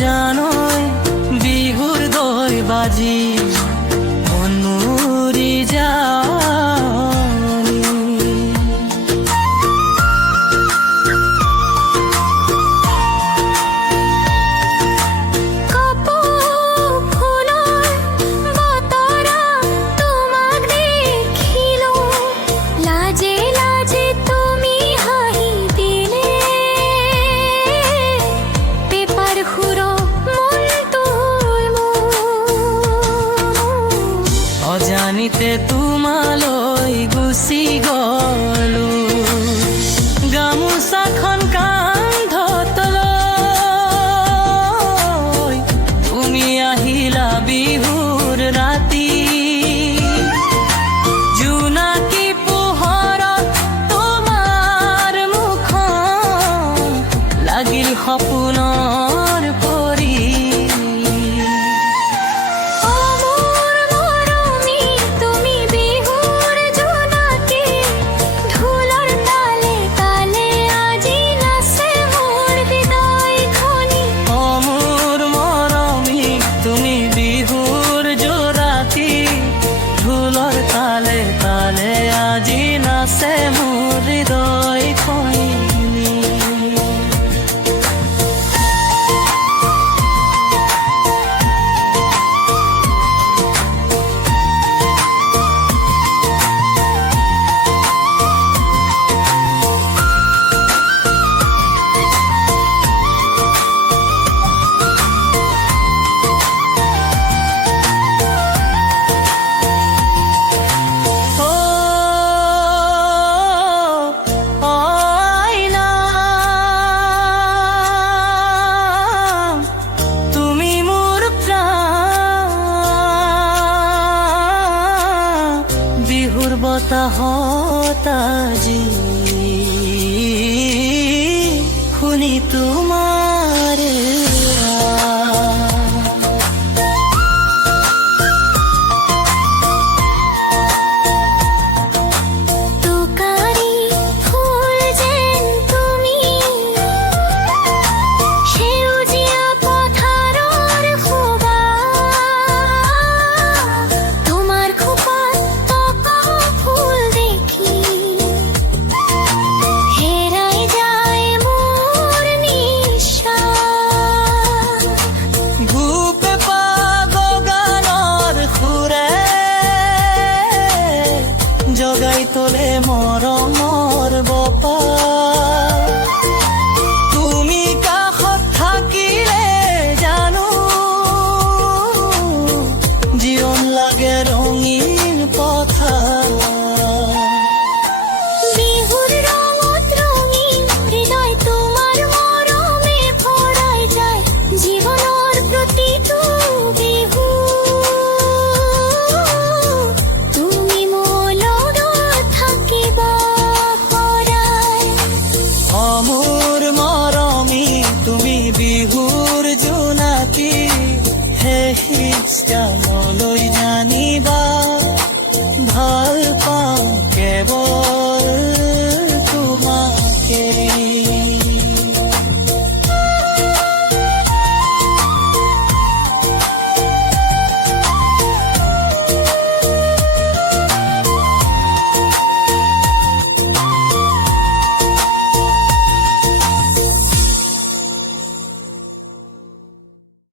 জানই বিহুর দৈ বাজি মনুরি জানি। অজানিতে তোমালৈ গুচি গলো গামোচাখন কান্ধত লৈ, তুমি আহিলা বিহুৰ ৰাতি। জোনাকী পোহৰত তোমাৰ মুখখন লাগিল সপোনৰ পৰি। তালে তালে আজি নাচে মোৰ হৃদয় খনি। বতাহত আজি শুনি তোমাৰ জগাই তোলে মৰমৰ বপা। তুমি কাষত থাকিলে জানো জীৱন লাগে ৰঙীন পথাৰ। বিহুৰ ৰঙত ৰঙীন হৃদয় তোমাৰ মৰমে ভৰাই যায় জীৱনৰ প্ৰতিটো বিহু। মোৰ মৰমী তুমি বিহুৰ জোনাকী হে